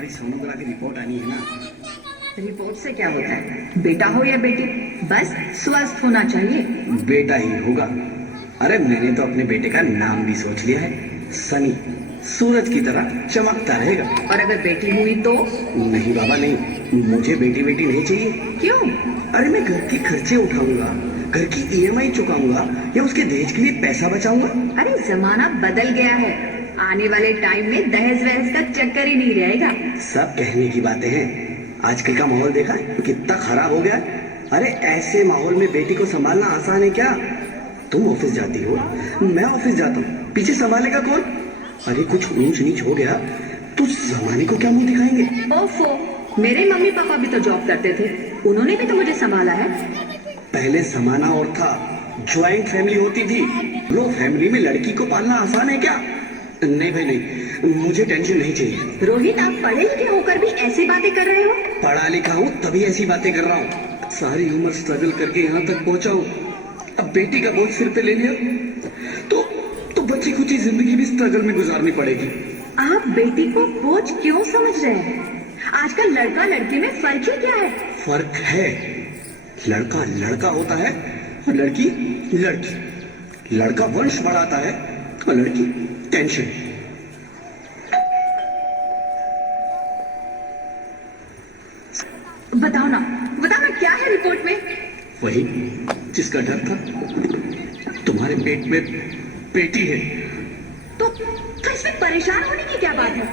हमारी sonography report आनी है ना। रिपोर्ट से क्या होता है, बेटा हो या बेटी, बस स्वस्थ होना चाहिए। बेटा ही होगा। अरे मैंने तो अपने बेटे का नाम भी सोच लिया है, सनी। सूरज की तरह चमकता रहेगा। और अगर बेटी हुई तो? नहीं बाबा नहीं, मुझे बेटी बेटी नहीं चाहिए। क्यों? अरे मैं घर के खर्चे उठाऊंगा, घर की ईएमआई चुकाऊंगा या उसके दहेज के लिए पैसा बचाऊंगा। अरे जमाना बदल गया है, आने वाले टाइम में दहेज वहेज का चक्कर ही नहीं रहेगा। सब कहने की बातें हैं, आजकल का माहौल देखा कितना खराब हो गया है। अरे ऐसे माहौल में बेटी को संभालना आसान है क्या? तुम ऑफिस जाती हो, मैं ऑफिस जाता हूँ, पीछे संभालेगा कौन? अरे कुछ ऊंच नीच हो गया तो जमाने को क्या मुंह दिखाएंगे? ओफो, मेरे मम्मी पापा भी तो जॉब करते थे, उन्होंने भी तो मुझे संभाला है। पहले जमाना और था, ज्वाइंट फैमिली होती थी। लो फैमिली में लड़की को पालना आसान है क्या? नहीं भाई नहीं, मुझे टेंशन नहीं चाहिए। रोहित, आप पढ़े लिखे होकर भी ऐसी बातें कर रहे हो? पढ़ा लिखा हूँ तभी ऐसी बातें कर रहा हूँ। सारी उम्र स्ट्रगल करके यहाँ तक पहुंचा हूँ, अब बेटी का बोझ सिर पे ले लिया तो बची खुची जिंदगी भी स्ट्रगल में गुजारनी पड़ेगी। आप बेटी को बोझ क्यों समझ रहे हैं? आजकल लड़का लड़की में फर्क ही क्या है? फर्क है, लड़का लड़का होता है और लड़की लड़की। लड़का वंश बढ़ाता है और लड़की टेंशन। बताओ ना क्या है रिपोर्ट में? वही जिसका डर था, तुम्हारे पेट में बेटी है। तो इसमें परेशान होने की क्या बात है?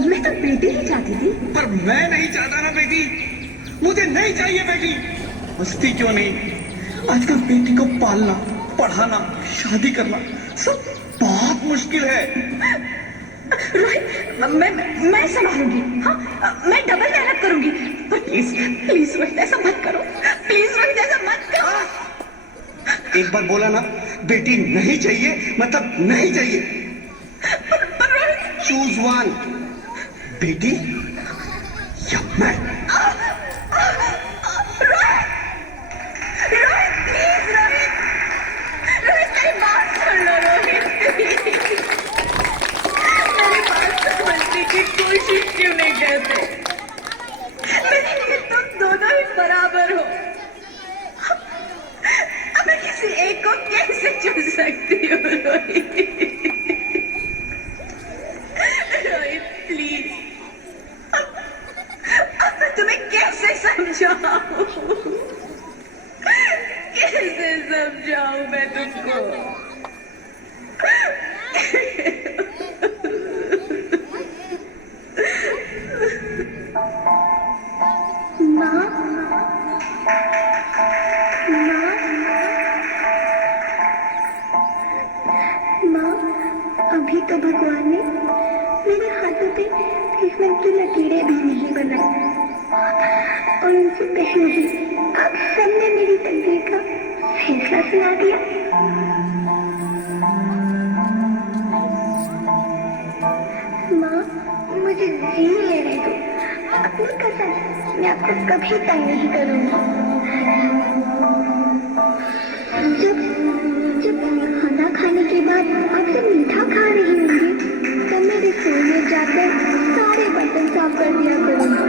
मैं तो बेटी ही चाहती थी। पर मैं नहीं चाहता ना बेटी, मुझे नहीं चाहिए बेटी। मस्ती क्यों नहीं, आजकल बेटी को पालना, पढ़ाना, शादी करना सब बहुत मुश्किल है। रोहित, मैं संभालूंगी। हाँ, मैं डबल मेहनत करूंगी। पर प्लीज प्लीज रोहित ऐसा मत करो, प्लीज रोहित ऐसा मत करो। एक बार बोला ना, बेटी नहीं चाहिए मतलब नहीं चाहिए। पर रोहित, चूज वन, बेटी या मैं। कोशिश क्यों नहीं करते? मेरे लिए तुम दोनों ही बराबर हो। अब मैं किसी एक को कैसे चुन सकती हूँ रोहित? रोहित प्लीज, अब मैं तुम्हें कैसे समझाऊं? कैसे समझाऊं मैं तुमको? अभी तो भगवान ने मेरे हाथों पे किस्मत की लकीरें भी नहीं बनाई और उनसे पहले ही आप सबने मेरी तकदीर का फैसला सुना दिया। माँ, मुझे जीने लेने दो, अपनी कसम, मैं आपको कभी तंग नहीं करूंगी। जब खाना खाने के बाद आपसे मीठा खा रही होंगी तो मैं रसोई में जाकर सारे बर्तन साफ कर दिया करूंगी।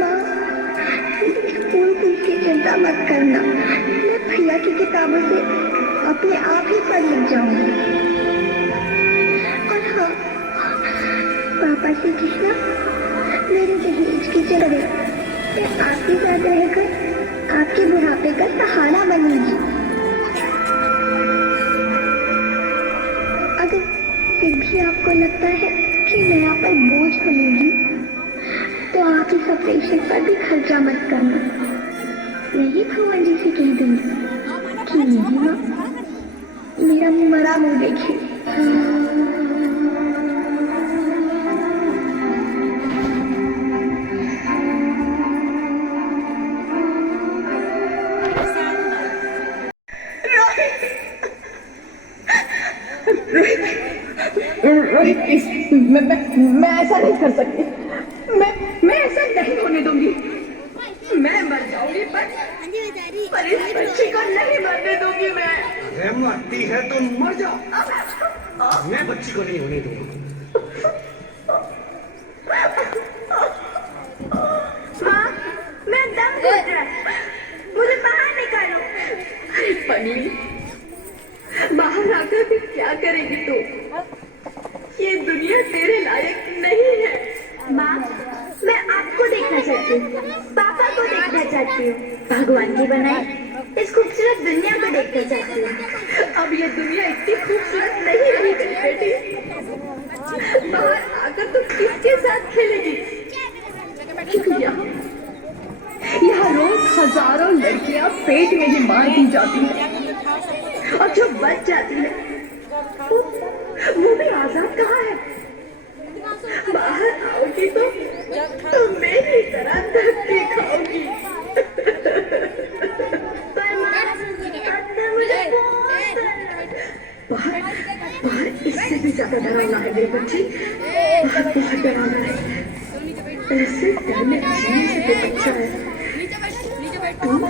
माँ, स्कूल फीस की चिंता मत करना, मैं भैया की किताबों से अपने आप ही पढ़ लिख जाऊंगी। और हाँ, पापा से कहना मेरे दहेज की जगह मैं आपके साथ रहकर आपके बुढ़ापे का सहारा बनूंगी। अगर फिर भी आपको लगता है कि मैं आप पर बोझ बनूंगी तो आप इस ऑपरेशन पर भी खर्चा मत करना। मैं ही भगवान जी से कह दूंगी कि मेरी माँ मेरा मरा मुंह देखे। रोहित प्लीज, मैं ऐसा नहीं कर सकती। मैं ऐसा नहीं होने दूंगी। मैं मर जाऊंगी पर इस बच्ची को नहीं मरने दूंगी मैं। अरे मरती है तो मर जा, मैं बच्ची को नहीं होने दूंगा। भगवान की बनाई इस खूबसूरत दुनिया को देखते चाहती हूँ। अब ये दुनिया इतनी खूबसूरत नहीं रही मेरी बेटी। बाहर आकर तुम किसके साथ खेलेगी? क्योंकि यहाँ रोज हजारों लड़कियां पेट में ही मार दी जाती हैं और जो बच जाती है वो भी आजाद कहाँ है? बाहर आओगी तो मेरी तरह धक्के खाओगी। बाहर इससे भी ज्यादा डरावना है मेरी बच्ची। बाहर बहुत डरावना है। ऐसे डरने जीने से तो अच्छा है तुम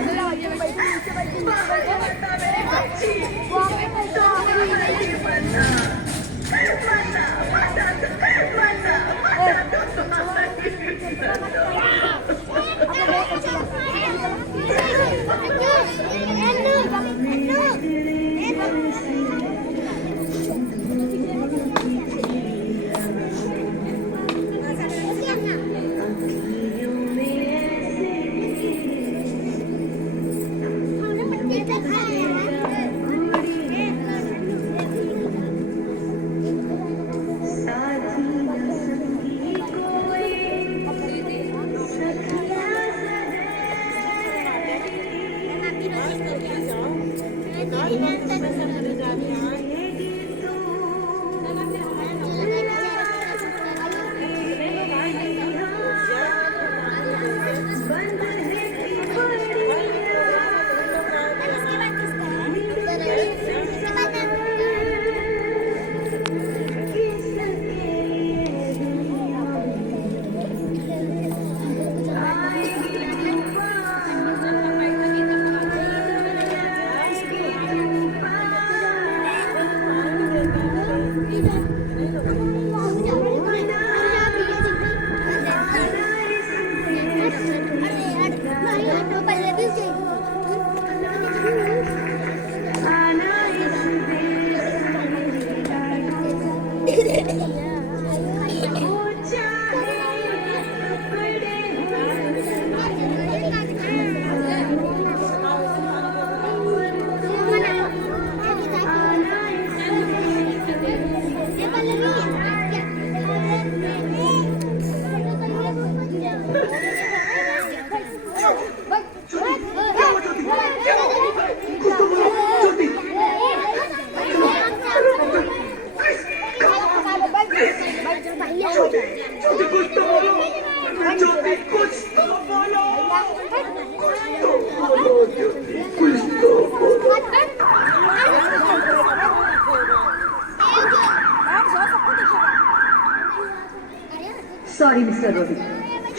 Sorry, Mr. Rohit.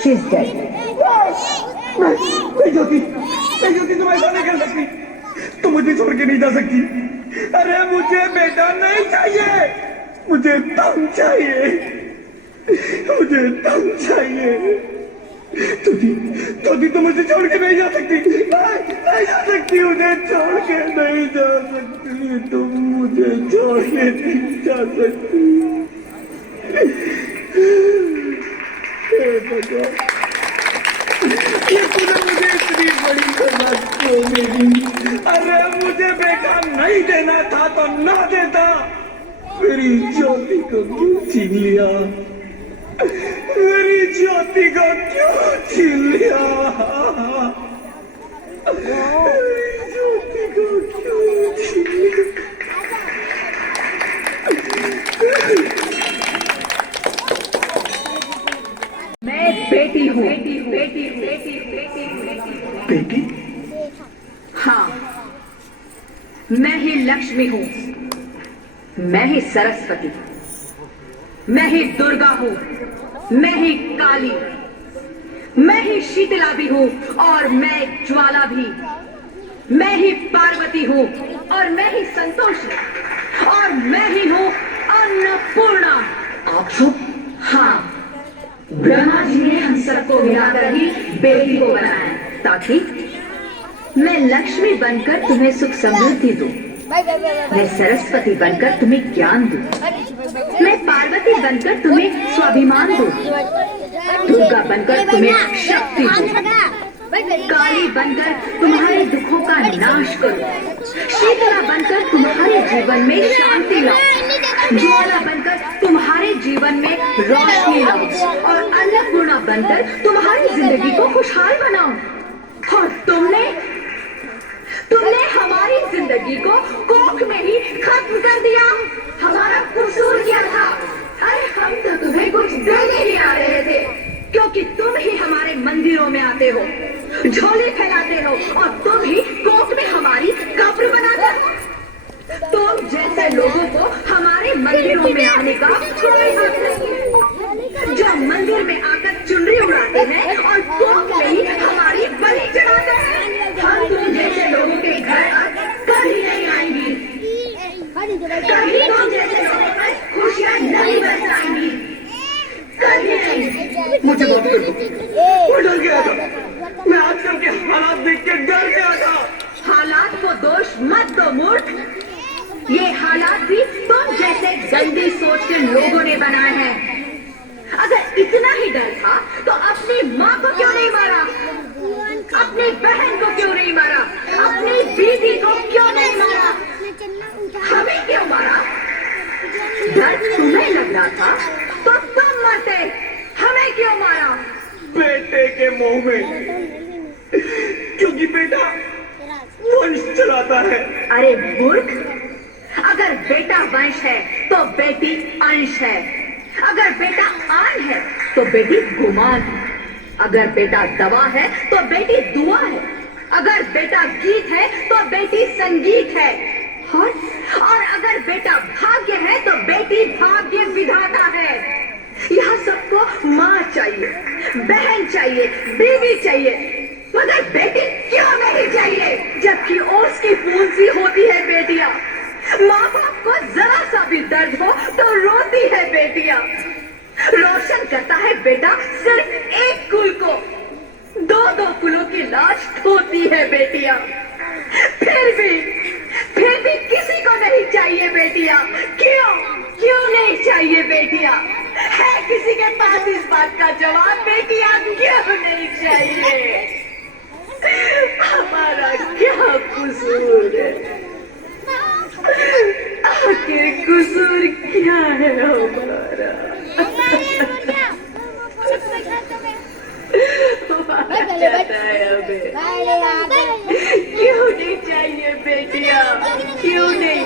She's dead. मैं ज्योति तुम ऐसा नहीं कर सकती। तुम मुझे छोड़ के नहीं जा सकती। अरे मुझे बेटा नहीं चाहिए, मुझे तुम चाहिए, मुझे तुम चाहिए। ज्योति तुम मुझे छोड़ के नहीं जा सकती। नहीं जा सकती, मुझे छोड़ के नहीं जा सकती। तुम मुझे छोड़ के नहीं जा सकती। ये तूने मुझे इतनी बड़ी सजा क्यों दी? अरे मुझे बेटा नहीं देना था तो ना देता। मेरी ज्योति को क्यों छीन लिया? मेरी ज्योति को क्यों छीन लिया? मेरी ज्योति को क्यों छीन लिया? मैं बेटी हूँ। बेटी? हाँ, मैं ही लक्ष्मी हूँ, मैं ही सरस्वती, मैं ही दुर्गा हूँ, मैं ही काली, मैं ही शीतला भी हूँ और मैं ज्वाला भी, मैं ही पार्वती हूँ और मैं ही संतोषी और मैं ही हूँ अन्नपूर्णा। आप सब? हाँ, ब्रह्मा जी ने हम सबको मिलाकर ही बेटी को बनाया ताकि मैं लक्ष्मी बनकर तुम्हें सुख समृद्धि दूं, मैं सरस्वती बनकर तुम्हें ज्ञान दूं, मैं पार्वती बनकर तुम्हें स्वाभिमान दूं, दुर्गा बनकर तुम्हें शक्ति दूं, काली बनकर तुम्हारे दुखों का नाश करूं, शीतला बनकर तुम्हारे जीवन में शांति लाऊं, ज्वाला बनकर तुम्हारे जीवन में रोशनी लाऊं और अन्नपूर्णा बनकर तुम्हारी जिंदगी को खुशहाल बनाऊं। और तुमने हमारी जिंदगी को कोख में ही खत्म कर दिया। हमारा कसूर क्या था? अरे हम तो तुम्हें कुछ देने ही आ रहे थे, क्योंकि तुम ही हमारे मंदिरों में आते हो, झोली फैलाते हो और तुम ही कोख में हमारी कब्र बनाते हो। तुम जैसे लोगों को हमारे मंदिरों में आने का कोई हक नहीं है, जो मंदिर में आकर चुनरी उड़ाते हैं और कोख में ही हमारी बलि चढ़ाते हैं। हम तुम जैसे लोगों के घर कभी नहीं आएंगी, कभी तुम जैसे लोगों पर खुशियां नहीं बरसाएंगी, कभी नहीं। मुझे माफ कर दो, मैं डर गया था। मैं आजकल के हालात देख के डर गया था। हालात को दोष मत दो मूर्ख, ये हालात भी तुम जैसे गंदी सोच के लोगों ने बनाए हैं। अगर इतना ही डर था तो अपनी माँ को क्यों नहीं मारा, अपनी बहन को क्यों नहीं मारा, अपनी बीवी को क्यों नहीं मारा, हमें क्यों मारा? डर तुम्हें लग रहा था तो तुम मरते, हमें क्यों मारा? बेटे के मुंह में, क्योंकि बेटा वंश चलाता है। अरे मूर्ख, अगर बेटा वंश है तो बेटी अंश है, अगर बेटा आन है तो बेटी गुमान है, अगर बेटा दवा है तो बेटी दुआ है, अगर बेटा गीत है तो बेटी संगीत है, और अगर बेटा भाग्य है तो बेटी भाग्य विधाता है। यहाँ सबको माँ चाहिए, बहन चाहिए, बीवी चाहिए, मगर बेटी क्यों नहीं चाहिए? जबकि ओस की फूंसी होती है बेटियां, माँ बाप को जरा सा भी दर्द हो तो रोती है बेटियां। रोशन करता है बेटा सिर्फ एक कुल को, दो दो कुलों की लाश ढोती है बेटियां। फिर भी किसी को नहीं चाहिए बेटियां। क्यों नहीं चाहिए बेटियां? है किसी के पास इस बात का जवाब? बेटियां क्यों नहीं चाहिए? हमारा क्या कसूर है? आखिर कसूर क्या है हमारा? क्यों नहीं चाहिए बेटिया? क्यों नहीं?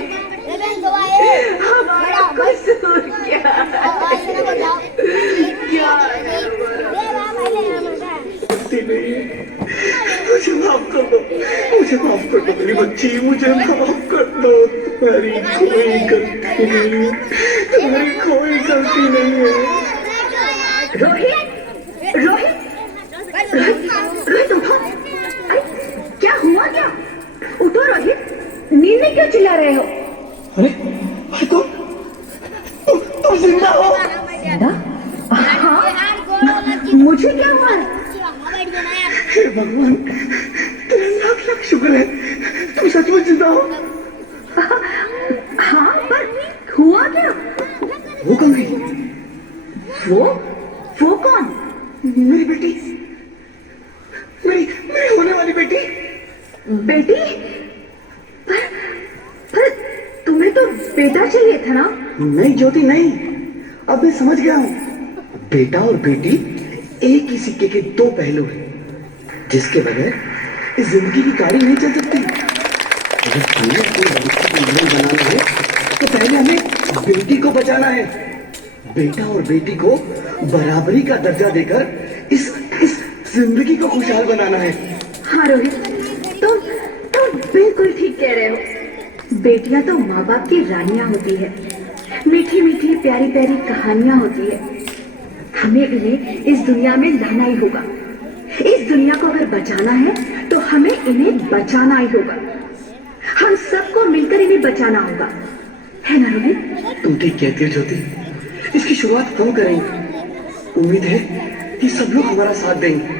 हमारा कसूर क्या है? क्या है? मुझे माफ कर दो, मुझे माफ कर दो मेरी बच्ची, मुझे माफ कर दो। तुम्हारी कोई गलती नहीं है, तुम्हारी कोई गलती नहीं है। रोहित, रोहित, रोहित उठो। अरे क्या हुआ क्या? उठो रोहित, नींद में क्यों चिल्ला रहे हो? अरे तुम जिंदा हो? जिंदा? हाँ, मुझे क्या हुआ? हे भगवान, तेरा लाख लाख शुक्र है, तुम सचमुच जिंदा हो। हाँ, पर हुआ क्या? वो कौन गई? वो कौन? मेरी बेटी, मेरी होने वाली बेटी। बेटी? पर तुम्हें तो बेटा चाहिए था ना? नहीं ज्योति नहीं, अब मैं समझ गया हूँ। बेटा और बेटी एक ही सिक्के के दो पहलू हैं, जिसके बगैर इस जिंदगी की गाड़ी नहीं चल सकती। अगर हमें अपने भविष्य को उज्जवल बनाना है तो पहले हमें बेटी को बचाना है। बेटा और बेटी को बराबरी का दर्जा देकर इस जिंदगी को खुशहाल बनाना है। हाँ रोहित, तुम बिल्कुल ठीक कह रहे हो। बेटियां तो माँ बाप की रानियां होती है, मीठी मीठी प्यारी प्यारी कहानियां होती है। हमें इन्हें इस दुनिया में लाना ही होगा। इस दुनिया को अगर बचाना है तो हमें इन्हें बचाना ही होगा। हम सबको मिलकर इन्हें बचाना होगा, है ना रोहित? तुम ठीक कहती हो ज्योति, इसकी शुरुआत हम करेंगे। उम्मीद है कि सब लोग हमारा साथ देंगे।